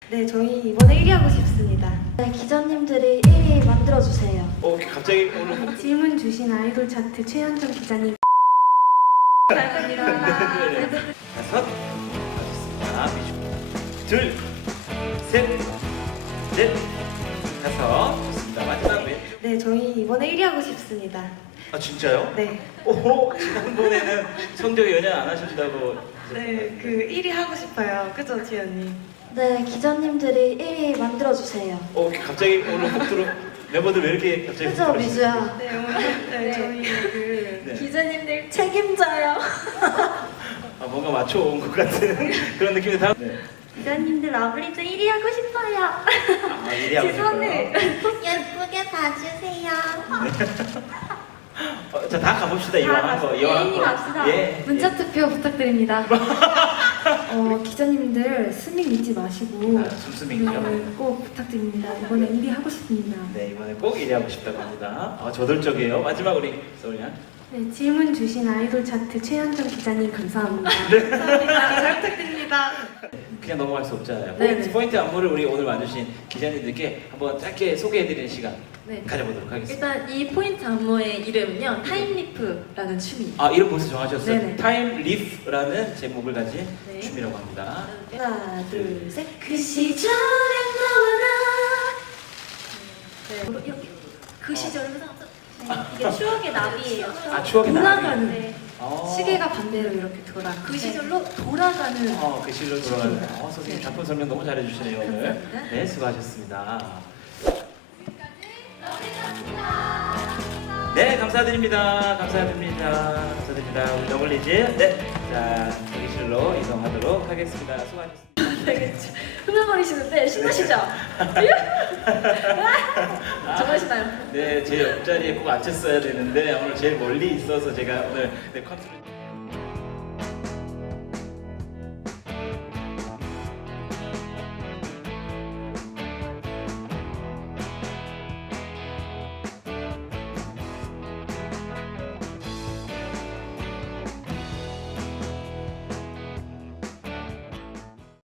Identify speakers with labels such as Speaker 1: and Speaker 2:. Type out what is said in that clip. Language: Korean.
Speaker 1: 네, 저희 이번에 1위 하고 싶습니다.
Speaker 2: 네, 기자님들이 1위 만들어주세요.
Speaker 3: 갑자기 오늘
Speaker 1: 질문 주신 아이돌 차트 최현정 기자님. 감사합니다.
Speaker 3: 네. 다섯, 맞습니다. 둘, 셋, 넷, 다섯, 좋습니다. 마지막 왼쪽.
Speaker 1: 네, 저희 이번에 1위 하고 싶습니다.
Speaker 3: 아 진짜요?
Speaker 1: 네.
Speaker 3: 오, 지난번에는 성적에 연연 안 하신다고.
Speaker 1: 네, 그 1위 하고 싶어요. 그죠, 지연님?
Speaker 2: 네, 기자님들이 1위 만들어주세요.
Speaker 3: 갑자기 오늘 훅 들어 멤버들 왜 이렇게 갑자기
Speaker 2: 그죠, 미주야?
Speaker 1: 네, 오늘 네, 저희 그
Speaker 3: 네.
Speaker 2: 기자님들 책임져요.
Speaker 3: 뭔가 맞춰온 것 같은 그런 느낌이 다음. 네.
Speaker 2: 기자님들 러블리즈 1위 하고 싶어요.
Speaker 3: 얘기하고
Speaker 2: 시선을
Speaker 3: 싶어요.
Speaker 2: 예쁘게 봐주세요.
Speaker 3: 자, 다 가봅시다. 이왕한 거. 이왕한 거.
Speaker 2: 갑시다.
Speaker 3: 예.
Speaker 1: 문자 투표 부탁드립니다. 기자님들 스밍 잊지 마시고
Speaker 3: 숨숨이죠.
Speaker 1: 꼭 부탁드립니다. 이번에 1위 하고 싶습니다.
Speaker 3: 네, 이번에 꼭 일하고 싶다고 합니다. 저돌적이에요. 마지막 우리 소리야.
Speaker 1: 네, 질문 주신 아이돌 차트 최현정 기자님 감사합니다. 감사합니다. 잘 부탁드립니다.
Speaker 3: 그냥 넘어갈 수 없잖아요.
Speaker 1: 네네.
Speaker 3: 포인트 안무를 우리 오늘 와주신 기자님들께 한번 짧게 소개해드리는 시간
Speaker 4: 네.
Speaker 3: 가져보도록 하겠습니다.
Speaker 4: 일단 이 포인트 안무의 이름은요 타임리프라는 춤이에요.
Speaker 3: 이름 벌써 정하셨어요?
Speaker 4: 네네.
Speaker 3: 타임 리프라는 제목을 가진
Speaker 4: 네.
Speaker 3: 춤이라고 합니다.
Speaker 4: 하나 둘 셋.
Speaker 1: 그 시절에 너와
Speaker 4: 네. 그 시절부터 이게 추억의 나비예요.
Speaker 3: 추억의
Speaker 1: 돌아가는
Speaker 4: 네.
Speaker 1: 시계가 반대로 이렇게 돌아.
Speaker 4: 그 시절로 돌아가는.
Speaker 3: 그 실로 돌아가는. 선생님 작품 설명 너무 잘해주시네요 오늘.
Speaker 4: 감사합니다.
Speaker 3: 네, 수고하셨습니다. 네, 감사드립니다. 감사드립니다. 우리 러블리즈. 네, 자 대기실로 이동하도록 하겠습니다. 수고하셨습니다.
Speaker 4: 되게 흥얼거리시는데 신나시죠? 정말 신나요.
Speaker 3: 네, 제 옆자리에 꼭 앉혔어야 되는데 오늘 제일 멀리 있어서 제가 오늘 컨트롤.